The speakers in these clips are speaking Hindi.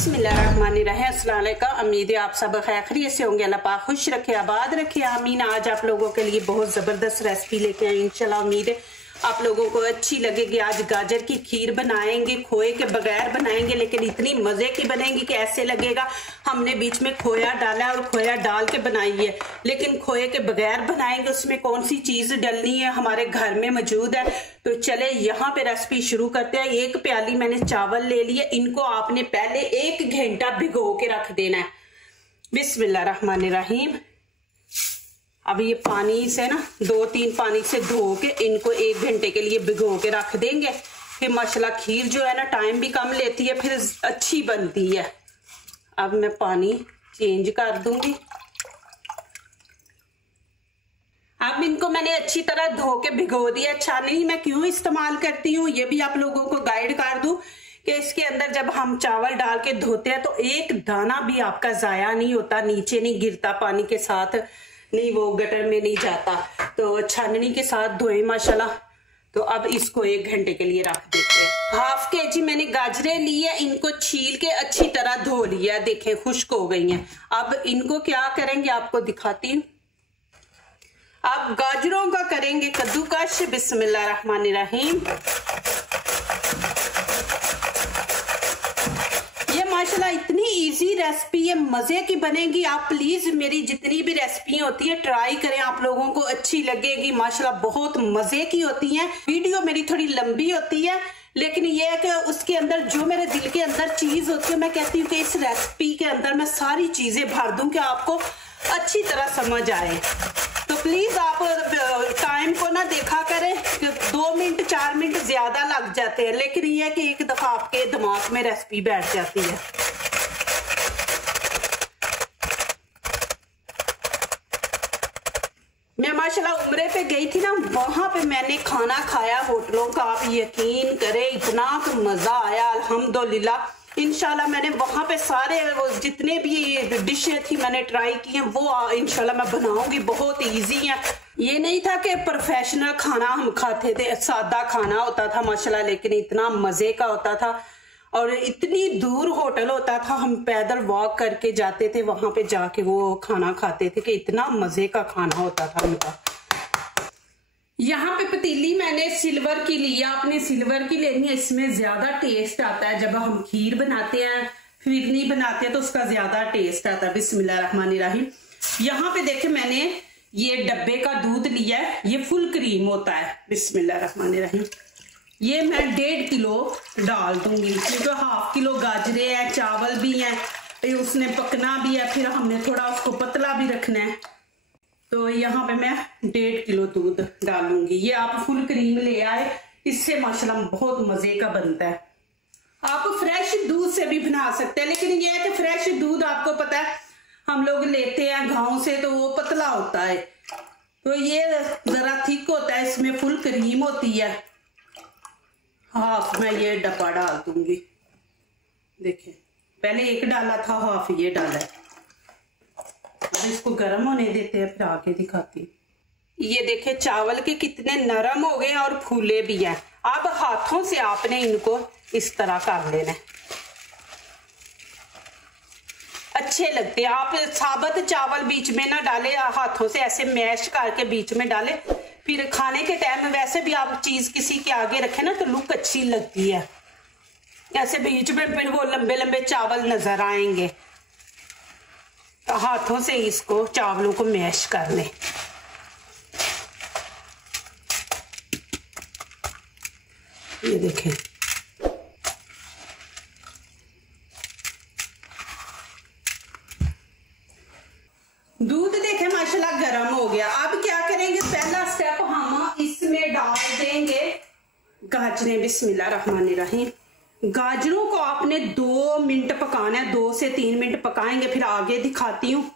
बिस्मिल्लाहिर्रहमानिर्रहीम। अस्सलाम वालेकुम। उम्मीद है आप सब खैरियत से होंगे। अल्लाह पाक खुश रखे, आबाद रखे, आमीन। आज आप लोगों के लिए बहुत ज़बरदस्त रेसिपी लेके आई। इंशाल्लाह उम्मीद है आप लोगों को अच्छी लगेगी। आज गाजर की खीर बनाएंगे, खोए के बगैर बनाएंगे, लेकिन इतनी मज़े की बनेगी कि ऐसे लगेगा हमने बीच में खोया डाला है और खोया डाल के बनाई है। लेकिन खोए के बगैर बनाएंगे, उसमें कौन सी चीज़ डलनी है हमारे घर में मौजूद है। तो चले यहाँ पे रेसिपी शुरू करते हैं। एक प्याली मैंने चावल ले लिए, इनको आपने पहले 1 घंटा भिगो के रख देना है। बिस्मिल्लाहिर्रहमानिर्रहीम। अब ये पानी से ना 2-3 पानी से धो के इनको 1 घंटे के लिए भिगो के रख देंगे। फिर माशाल्लाह खीर जो है ना टाइम भी कम लेती है, फिर अच्छी बनती है। अब मैं पानी चेंज कर दूंगी। अब इनको मैंने अच्छी तरह धो के भिगो दिया। छाननी मैं क्यों इस्तेमाल करती हूँ ये भी आप लोगों को गाइड कर दूं कि इसके अंदर जब हम चावल डाल के धोते हैं तो एक दाना भी आपका जाया नहीं होता, नीचे नहीं गिरता, पानी के साथ नहीं, वो गटर में नहीं जाता। तो छाननी के साथ धोए माशाल्लाह। तो अब इसको 1 घंटे के लिए रख देते हैं। 1/2 kg मैंने गाजरें ली है, इनको छील के अच्छी तरह धो लिया, देखें खुश्क हो गई हैं। अब इनको क्या करेंगे आपको दिखाती हूँ। अब गाजरों का करेंगे कद्दूकश। बिस्मिल्लाहिर्रहमानिर्रहीम। माशाल्लाह इतनी इजी रेसिपी है, मजे की बनेगी। आप प्लीज मेरी जितनी भी रेसिपी होती है ट्राई करें, आप लोगों को अच्छी लगेगी। माशाल्लाह बहुत मजे की होती हैं। वीडियो मेरी थोड़ी लंबी होती है, लेकिन ये है कि उसके अंदर जो मेरे दिल के अंदर चीज होती है, मैं कहती हूँ कि इस रेसिपी के अंदर मैं सारी चीजें भर दूं कि आपको अच्छी तरह समझ आए। तो प्लीज आप टाइम को ना देखा करें कि 2 मिनट 4 मिनट ज्यादा लग जाते हैं, लेकिन ये है कि एक दफा आपके दिमाग में रेसिपी बैठ जाती है। मैं माशाल्लाह उम्रे पे गई थी ना, वहां पे मैंने खाना खाया होटलों का, आप यकीन करें इतना मजा आया अल्हम्दुलिल्लाह। इंशाल्लाह मैंने वहां पे सारे वो जितने भी डिशें थी मैंने ट्राई की हैं, वो इंशाल्लाह मैं बनाऊंगी। बहुत इजी है। ये नहीं था कि प्रोफेशनल खाना हम खाते थे, सादा खाना होता था माशाल्लाह, लेकिन इतना मजे का होता था। और इतनी दूर होटल होता था, हम पैदल वॉक करके जाते थे, वहां पे जाके वो खाना खाते थे कि इतना मजे का खाना होता था उनका। यहाँ पे पतीली मैंने सिल्वर की ली है, आपने सिल्वर की लेनी है, इसमें ज्यादा टेस्ट आता है। जब हम खीर बनाते हैं, फिरनी बनाते हैं तो उसका ज्यादा टेस्ट आता है। बिस्मिल्लाहिर्रहमानिर्रहीम। यहाँ पे देखे मैंने ये डब्बे का दूध लिया है, ये फुल क्रीम होता है। बिस्मिल्लाहिर्रहमानिर्रहीम। ये मैं 1.5 किलो डाल दूंगी, क्योंकि 1/2 किलो गाजरे हैं, चावल भी हैं, फिर उसने पकना भी है, फिर हमने थोड़ा उसको पतला भी रखना है। तो यहाँ पे मैं 1.5 किलो दूध डालूंगी। ये आप फुल क्रीम ले आए, इससे माशाल्लाह बहुत मजे का बनता है। आप फ्रेश दूध से भी बना सकते हैं, लेकिन ये है कि फ्रेश दूध आपको पता है हम लोग लेते हैं गांव से, तो वो पतला होता है, तो ये जरा थिक होता है, इसमें फुल क्रीम होती है। हाफ मैं ये डब्बा डाल दूंगी। देखिए पहले 1 डाला था, हाफ ये डाला है। अब इसको गर्म होने देते हैं, फिर आके दिखाती। ये देखे चावल के कितने नरम हो गए और फूले भी हैं। अब हाथों से आपने इनको इस तरह कर लेना है, अच्छे लगते हैं। आप साबुत चावल बीच में ना डाले, हाथों से ऐसे मैश करके बीच में डाले। फिर खाने के टाइम में वैसे भी आप चीज किसी के आगे रखे ना तो लुक अच्छी लगती है, ऐसे बीच में फिर वो लंबे लंबे चावल नजर आएंगे। तो हाथों से इसको चावलों को मैश कर लें। ये देखें दूध देखे माशाल्लाह गर्म हो गया। अब क्या करेंगे, पहला स्टेप हम इसमें डाल देंगे गाजरें। बिस्मिल्लाहिर्रहमानिर्रहीम। गाजरों को आपने 2 मिनट पकाना है, 2 से 3 मिनट पकाएंगे, फिर आगे दिखाती हूँ।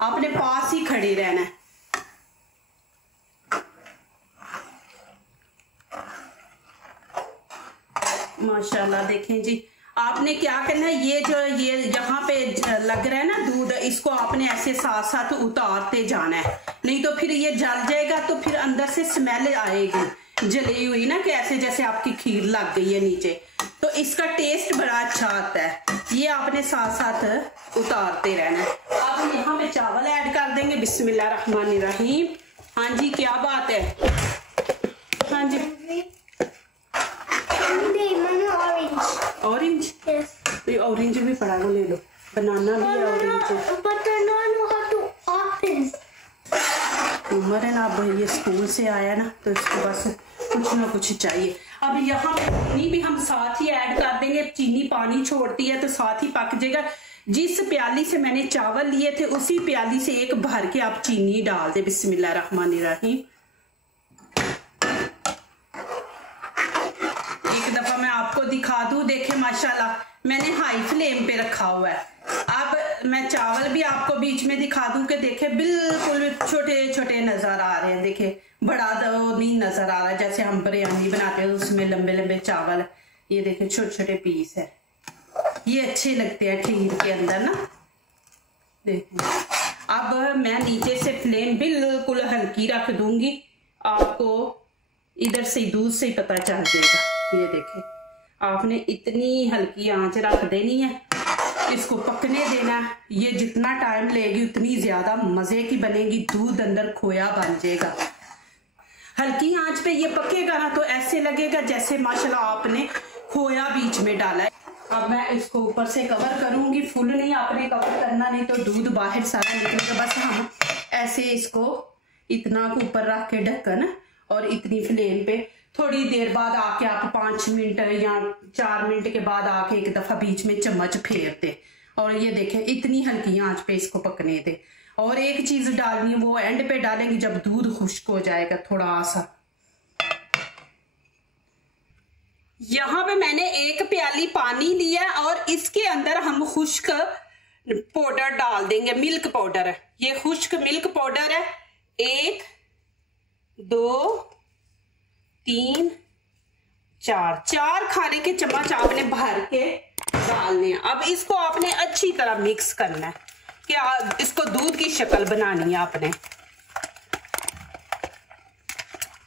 आपने पास ही खड़े रहना है। माशाल्लाह देखें जी, आपने क्या करना है, ये जो ये यहाँ पे लग रहा है ना दूध, इसको आपने ऐसे साथ साथ उतारते जाना है, नहीं तो फिर ये जल जाएगा, तो फिर अंदर से स्मेल आएगी। जली हुई ना, कि ऐसे जैसे आपकी खीर लग गई है नीचे, तो इसका टेस्ट बड़ा अच्छा आता है। ये आपने साथ साथ उतारते रहना है। अब यहाँ पे चावल ऐड कर देंगे। बिस्मिल्लाहिर्रहमानिर्रहीम। हाँ जी, क्या बात है? हाँ जी, ऑरेंज ऑरेंज भी पड़ा, वो ले लो। बनाना भी है, ऑरेंज। उम्र है ना, अब ये स्कूल से आया ना, तो इसको बस कुछ ना कुछ चाहिए। अब यहाँ पे चीनी भी हम साथ ही ऐड कर देंगे। चीनी पानी छोड़ती है तो साथ ही पक जाएगा। जिस प्याली से मैंने चावल लिए थे उसी प्याली से एक भर के आप चीनी डाल दे। बिस्मिल्लाहिर्रहमानिर्रहीम। एक दफा मैं आपको दिखा दूं, देखे माशाल्लाह मैंने हाई फ्लेम पे रखा हुआ है। अब मैं चावल भी आपको बीच में दिखा दूं कि देखे बिल्कुल छोटे छोटे नजर आ रहे हैं। देखे बड़ा तो नहीं नजर आ रहा है, जैसे हम बिरयानी बनाते हैं उसमें लंबे लंबे चावल। ये देखे छोटे छोटे पीस है, ये अच्छे लगते हैं खीर के अंदर ना। देखिए अब मैं नीचे से फ्लेम बिल्कुल हल्की रख दूंगी, आपको इधर से दूध से ही पता चल जाएगा। ये देखें, आपने इतनी हल्की आंच रख देनी है, इसको पकने देना है। ये जितना टाइम लेगी उतनी ज्यादा मजे की बनेगी, दूध अंदर खोया बन जाएगा। हल्की आंच पे ये पकेगा ना तो ऐसे लगेगा जैसे माशाल्लाह आपने खोया बीच में डाला है। अब मैं इसको ऊपर से कवर करूंगी, फुल नहीं आपने कवर करना, नहीं तो दूध बाहर सारा निकलेगा। बस हम ऐसे इसको इतना ऊपर रख के ढक्कन और इतनी फ्लेम पे थोड़ी देर बाद आके आप 5 मिनट या 4 मिनट के बाद आके एक दफा बीच में चम्मच फेर दे। और ये देखें इतनी हल्की आंच पे इसको पकने दे। और एक चीज डालनी है, वो एंड पे डालेंगे जब दूध खुश्क हो जाएगा थोड़ा सा। यहाँ पे मैंने 1 प्याली पानी लिया और इसके अंदर हम खुश्क पाउडर डाल देंगे। मिल्क पाउडर है, ये खुश्क मिल्क पाउडर है। 1 2 3 4 खाने के चम्मच आपने भर के डालने हैं। अब इसको आपने अच्छी तरह मिक्स करना है कि इसको दूध की शक्ल बनानी है आपने।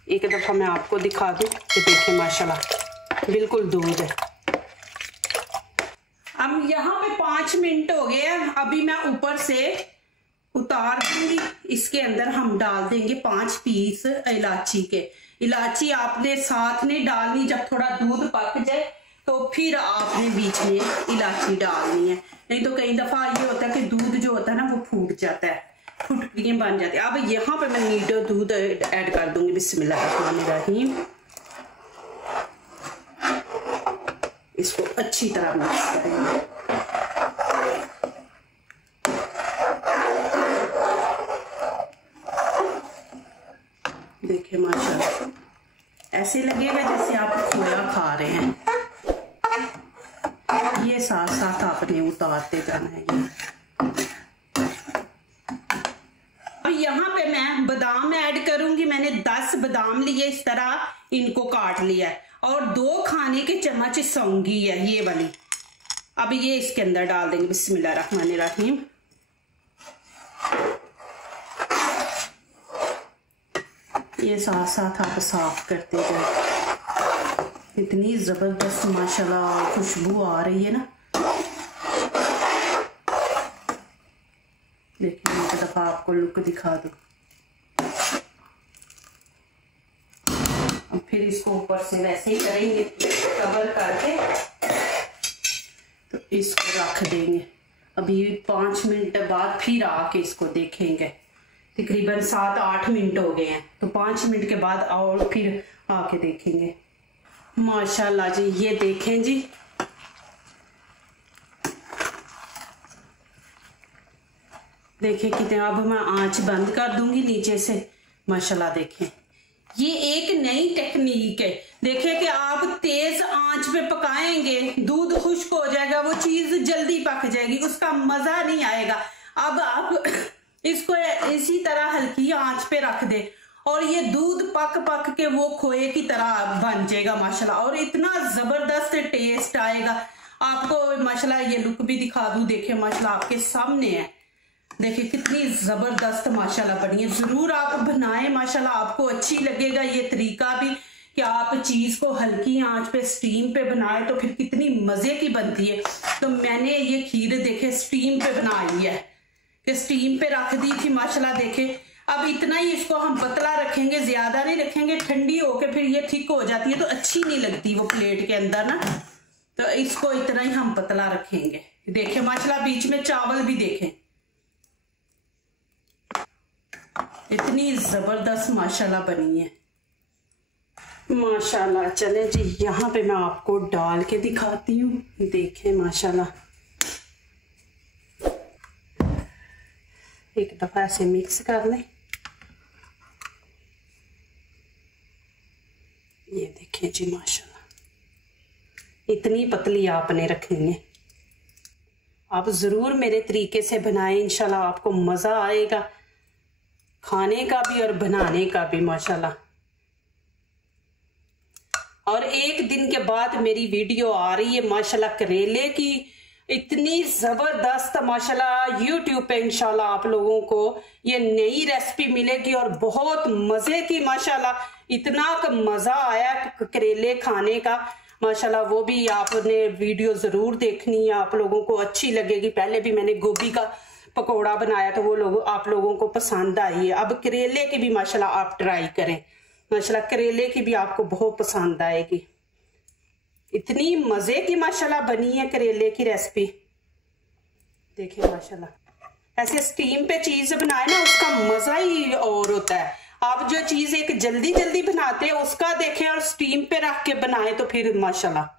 एक दफा मैं आपको दिखा दूं कि देखें माशाल्लाह बिल्कुल दूध है। अब यहाँ पे 5 मिनट हो गए हैं। अभी मैं ऊपर से उतार दूंगी। इसके अंदर हम डाल देंगे 5 पीस इलायची के। इलायची आपने साथ नहीं डालनी, जब थोड़ा दूध पक जाए तो फिर आपने बीच में इलायची डालनी है, नहीं तो कई दफा ये होता है कि दूध जो होता है ना वो फूट जाता है, फुटकियां बन जाती है। अब यहाँ पे मैं नीडो दूध ऐड कर दूंगी। बिस्मिल्लाहिर्रहमानिर्रहीम। इसको अच्छी तरह मिक्स करेंगे। देखिए माशाल्लाह ऐसे लगेगा जैसे आप खोया खा रहे हैं। ये साथ साथ आपने उतारते जाना है। अब यहाँ पे मैं बादाम ऐड करूंगी। मैंने 10 बादाम लिए, इस तरह इनको काट लिया है और 2 खाने के चम्मच सौंगी है ये वाली। अब ये इसके अंदर डाल देंगे। बिस्मिल्लाहिर्रहमानिर्रहीम। ये साथ साथ आप साफ करते जाए। इतनी जबरदस्त माशाल्लाह खुशबू आ रही है ना। देखिए एक दफा आपको लुक दिखा दूं। अब फिर इसको ऊपर से वैसे ही करेंगे, कवर करके तो इसको रख देंगे। अभी 5 मिनट बाद फिर आके इसको देखेंगे। तकरीबन 7-8 मिनट हो गए हैं, तो 5 मिनट के बाद और फिर आके देखेंगे। माशाल्लाह जी ये देखें जी, देखें कितने। अब मैं आंच बंद कर दूंगी नीचे से। माशाल्लाह देखें ये एक नई टेक्निक है। देखें कि आप तेज आंच पे पकाएंगे, दूध खुश्क हो जाएगा, वो चीज जल्दी पक जाएगी, उसका मजा नहीं आएगा। अब आप इसको इसी तरह हल्की आंच पे रख दे और ये दूध पक पक के वो खोए की तरह बन जाएगा माशाल्लाह। और इतना जबरदस्त टेस्ट आएगा आपको। माशाल्लाह ये लुक भी दिखा दूं। देखिए माशाल्लाह आपके सामने है, देखिए कितनी जबरदस्त माशाल्लाह बनी है। जरूर आप बनाएं, माशाल्लाह आपको अच्छी लगेगा ये तरीका भी। कि आप चीज को हल्की आंच पे स्टीम पे बनाए तो फिर कितनी मजे की बनती है। तो मैंने ये खीर देखे स्टीम पे बनाई है, कि स्टीम पे रख दी थी माशाल्लाह। देखे अब इतना ही इसको हम पतला रखेंगे, ज्यादा नहीं रखेंगे, ठंडी होके फिर ये थिक हो जाती है तो अच्छी नहीं लगती वो प्लेट के अंदर ना। तो इसको इतना ही हम पतला रखेंगे। देखे माशाल्लाह, बीच में चावल भी देखें, इतनी जबरदस्त माशाल्लाह बनी है माशाल्लाह। चले जी, यहाँ पे मैं आपको डाल के दिखाती हूँ। देखें माशाल्लाह, एक दफा ऐसे मिक्स कर लें। ये देखें जी माशाल्लाह, इतनी पतली आपने रखनी है। आप जरूर मेरे तरीके से बनाएं, इंशाल्लाह आपको मजा आएगा खाने का भी और बनाने का भी माशाल्लाह। और एक दिन के बाद मेरी वीडियो आ रही है माशाल्लाह करेले की, इतनी जबरदस्त माशाल्लाह। यूट्यूब पे इंशाल्लाह आप लोगों को ये नई रेसिपी मिलेगी और बहुत मजे की माशाल्लाह। इतना मजा आया करेले खाने का माशाल्लाह। वो भी आपने वीडियो जरूर देखनी है, आप लोगों को अच्छी लगेगी। पहले भी मैंने गोभी का पकोड़ा बनाया तो वो लोग आप लोगों को पसंद आई है। अब करेले की भी माशाल्लाह आप ट्राई करें, माशाल्लाह करेले की भी आपको बहुत पसंद आएगी। इतनी मजे की माशाल्लाह बनी है करेले की रेसिपी। देखिए माशाल्लाह, ऐसे स्टीम पे चीज बनाए ना उसका मजा ही और होता है। आप जो चीज एक जल्दी जल्दी बनाते हैं उसका देखें और स्टीम पे रख के बनाए तो फिर माशाल्लाह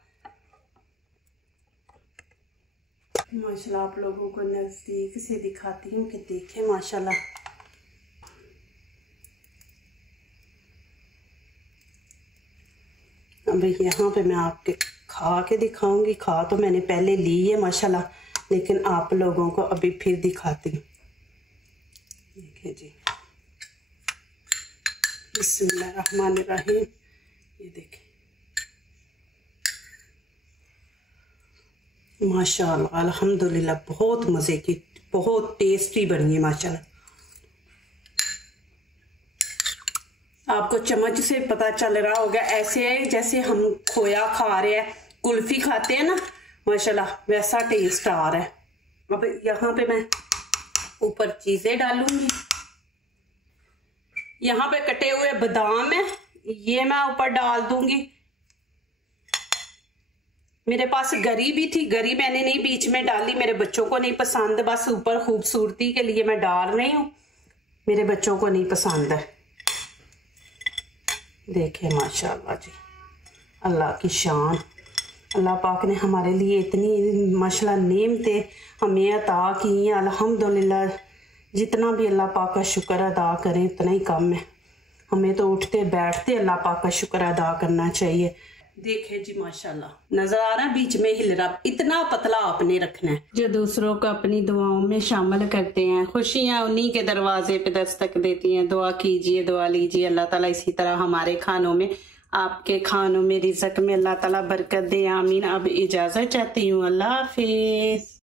माशाल्लाह। आप लोगों को नजदीक से दिखाती हूँ कि देखें माशाल्लाह। अब यहाँ पे मैं आपके खा के दिखाऊंगी। खा तो मैंने पहले ली है माशाल्लाह, लेकिन आप लोगों को अभी फिर दिखाती हूँ। देखिए जी, बिस्मिल्लाहिर्रहमानिर्रहीम। ये देखें माशाल्लाह, अल्हम्दुलिल्लाह, बहुत मजे की, बहुत टेस्टी बनी है माशाल्लाह। आपको चम्मच से पता चल रहा होगा, ऐसे है जैसे हम खोया खा रहे हैं, कुल्फी खाते हैं ना माशाल्लाह, वैसा टेस्ट आ रहा है। अब यहाँ पे मैं ऊपर चीजें डालूंगी। यहाँ पे कटे हुए बादाम है, ये मैं ऊपर डाल दूंगी। मेरे पास गरी भी थी, गरी मैंने नहीं बीच में डाली, मेरे बच्चों को नहीं पसंद, बस ऊपर खूबसूरती के लिए मैं डाल रही हूँ, मेरे बच्चों को नहीं पसंद है। देखे माशाल्लाह जी, अल्लाह की शान। अल्लाह पाक ने हमारे लिए इतनी माशाल्लाह नेमतें हमें अता की हैं, अल्हम्दुलिल्लाह। जितना भी अल्लाह पाक का शुक्र अदा करें उतना ही कम है। हमें तो उठते बैठते अल्लाह पाक का शुक्र अदा करना चाहिए। देखे जी माशाल्लाह, नजर आ रहा है बीच में हिल रहा, इतना पतला आपने रखना है। जो दूसरों को अपनी दुआओं में शामिल करते हैं, खुशियां उन्हीं के दरवाजे पे दस्तक देती हैं। दुआ कीजिए, दुआ लीजिए, अल्लाह ताला इसी तरह हमारे खानों में, आपके खानों में, रिज़्क़ में अल्लाह ताला बरकत दे, आमीन। अब इजाजत चाहती हूँ, अल्लाह हाफिज।